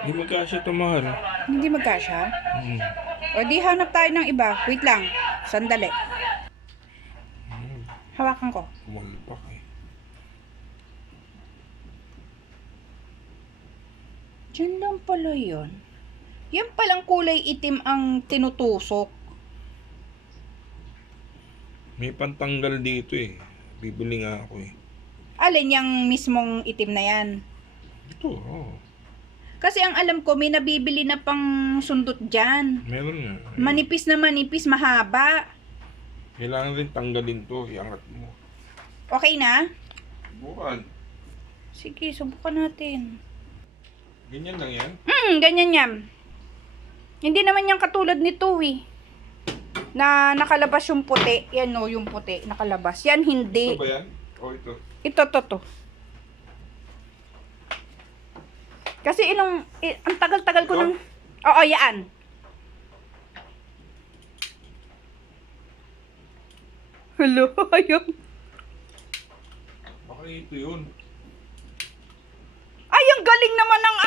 Hindi magkasya ito, mahal. Hindi magkasya? Hmm. O di hanap tayo ng iba. Wait lang. Sandali. Hmm. Hawakan ko. Kumalpak eh. Diyan lang pala yun. Yan palang kulay itim ang tinutusok. May pantanggal dito eh. Bibili nga ako eh. Alin yung mismong itim na yan? Ito, oh. Kasi ang alam ko, may nabibili na pang sundot dyan. Meron nga. Manipis na manipis, mahaba. Kailangan rin tanggalin to. Iangat mo. Okay na? Bukan. Sige, subukan natin. Ganyan lang yan. Hmm, ganyan yan. Hindi naman yan katulad nito eh. Na nakalabas yung puti. Yan o, yung puti. Nakalabas. Yan hindi. Ito ba yan? O ito. Ito, to, to. Kasi ilang, eh, ang tagal-tagal ko nang, oo, yan. Hello, ayun. Baka ito yun. Ay, ang galing naman ng